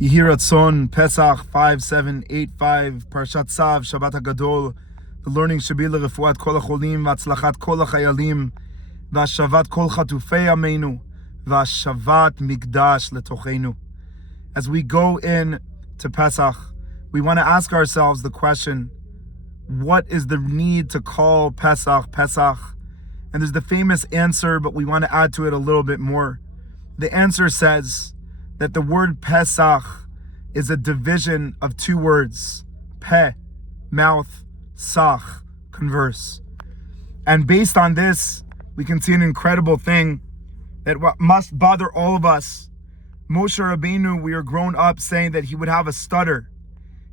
Yehiratzon, Pesach 5785, Parshat Tzav, Shabbat HaGadol. The learning should be l'refuat kol hacholim, v'atzlachat kol hachayalim, v'ashavat kol chatufei ameinu, v'ashavat migdash letocheinu. As we go in to Pesach, we want to ask ourselves the question, what is the need to call Pesach, Pesach? And there's the famous answer, but we want to add to it a little bit more. The answer says that the word Pesach is a division of two words, pe, mouth, sach, converse. And based on this, we can see an incredible thing that what must bother all of us. Moshe Rabbeinu, we are grown up saying that he would have a stutter,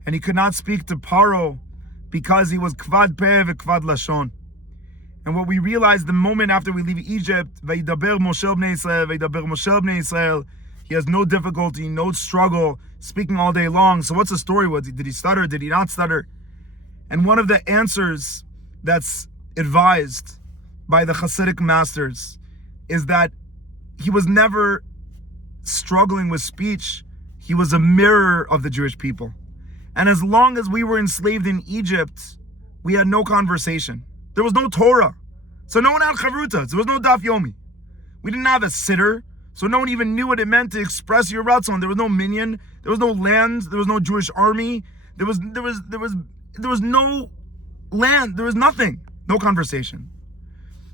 and he could not speak to Paro because he was kvad peh v'kvad lashon. And what we realize the moment after we leave Egypt, Vaydaber Moshe b'nei Yisrael, Vaydaber Moshe b'nei Yisrael, he has no difficulty, no struggle, speaking all day long. So what's the story? Did he stutter? Did he not stutter? And one of the answers that's advised by the Hasidic masters is that he was never struggling with speech. He was a mirror of the Jewish people. And as long as we were enslaved in Egypt, we had no conversation. There was no Torah. So no one had Chavruta. There was no Daf Yomi. We didn't have a sitter. So no one even knew what it meant to express your ratzon. There was no minyan. There was no land. There was no Jewish army. There was no land. There was nothing. No conversation.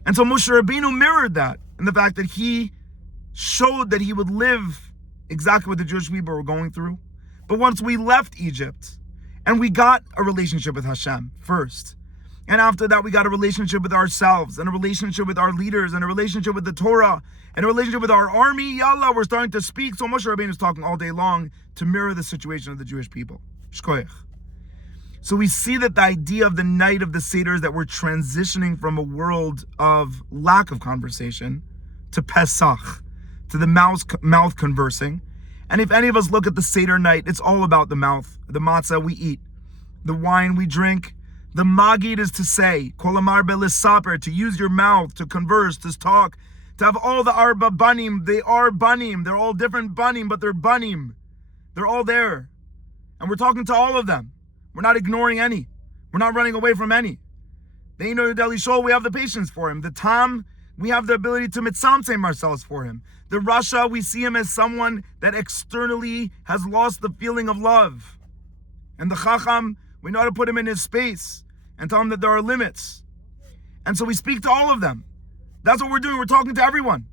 And so Moshe Rabbeinu mirrored that in the fact that he showed that he would live exactly what the Jewish people were going through. But once we left Egypt and we got a relationship with Hashem first, and after that we got a relationship with ourselves and a relationship with our leaders and a relationship with the Torah and a relationship with our army, yallah, we're starting to speak. So Moshe Rabbeinu is talking all day long to mirror the situation of the Jewish people. Shkoyach. So we see that the idea of the night of the Seder is that we're transitioning from a world of lack of conversation to Pesach, to the mouth conversing. And if any of us look at the Seder night, it's all about the mouth, the matzah we eat, the wine we drink. The magid is to say, kol amar belisaper, to use your mouth, to converse, to talk, to have all the arba banim. They are banim. They're all different banim, but they're banim. They're all there. And we're talking to all of them. We're not ignoring any. We're not running away from any. The Eino Yodeli Shol, we have the patience for him. The Tam, we have the ability to mitzamtzem ourselves for him. The Rasha, we see him as someone that externally has lost the feeling of love. And the Chacham, we know how to put him in his space and tell him that there are limits. And so we speak to all of them. That's what we're doing. We're talking to everyone.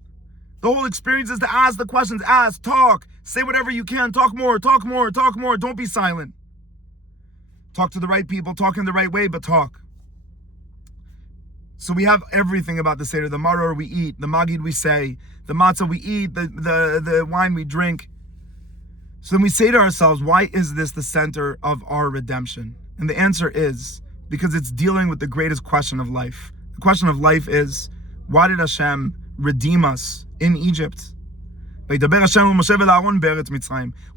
The whole experience is to ask the questions. Ask, talk, say whatever you can. Talk more, talk more, talk more. Don't be silent. Talk to the right people, talk in the right way, but talk. So we have everything about the Seder. The maror we eat, the magid we say, the matzah we eat, the wine we drink. So then we say to ourselves, why is this the center of our redemption? And the answer is, because it's dealing with the greatest question of life. The question of life is, why did Hashem redeem us in Egypt? We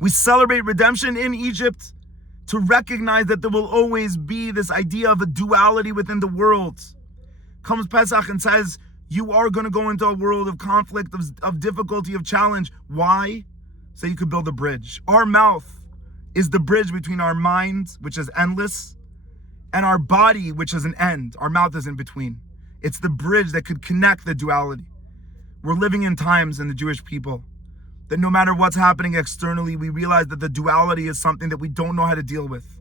celebrate redemption in Egypt to recognize that there will always be this idea of a duality within the world. Comes Pesach and says, you are going to go into a world of conflict, of difficulty, of challenge. Why? So you could build a bridge. Our mouth is the bridge between our mind, which is endless, and our body, which is an end. Our mouth is in between. It's the bridge that could connect the duality. We're living in times in the Jewish people that no matter what's happening externally, we realize that the duality is something that we don't know how to deal with.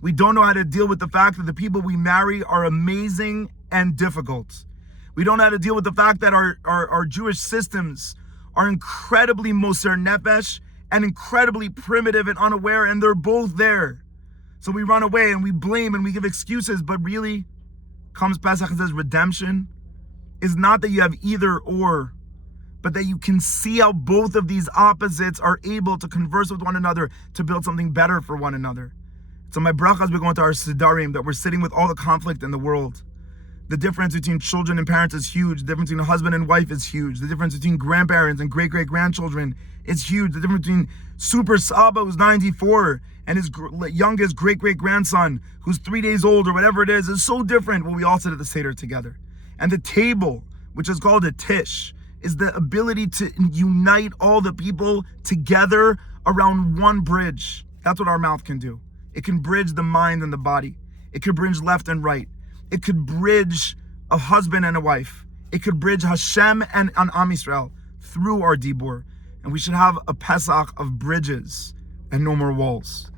We don't know how to deal with the fact that the people we marry are amazing and difficult. We don't know how to deal with the fact that our Jewish systems are incredibly moser nefesh and incredibly primitive and unaware, and they're both there. So we run away and we blame and we give excuses, but really comes Pesach and says redemption is not that you have either or, but that you can see how both of these opposites are able to converse with one another to build something better for one another. So my brachas, we're going to our Sidarim, that we're sitting with all the conflict in the world. The difference between children and parents is huge. The difference between husband and wife is huge. The difference between grandparents and great-great-grandchildren is huge. The difference between Super Saba, who's 94, and his youngest great-great-grandson, who's 3 days old or whatever it is so different when we all sit at the Seder together. And the table, which is called a tish, is the ability to unite all the people together around one bridge. That's what our mouth can do. It can bridge the mind and the body. It could bridge left and right. It could bridge a husband and a wife. It could bridge Hashem and Am Yisrael through our dibur. And we should have a Pesach of bridges and no more walls.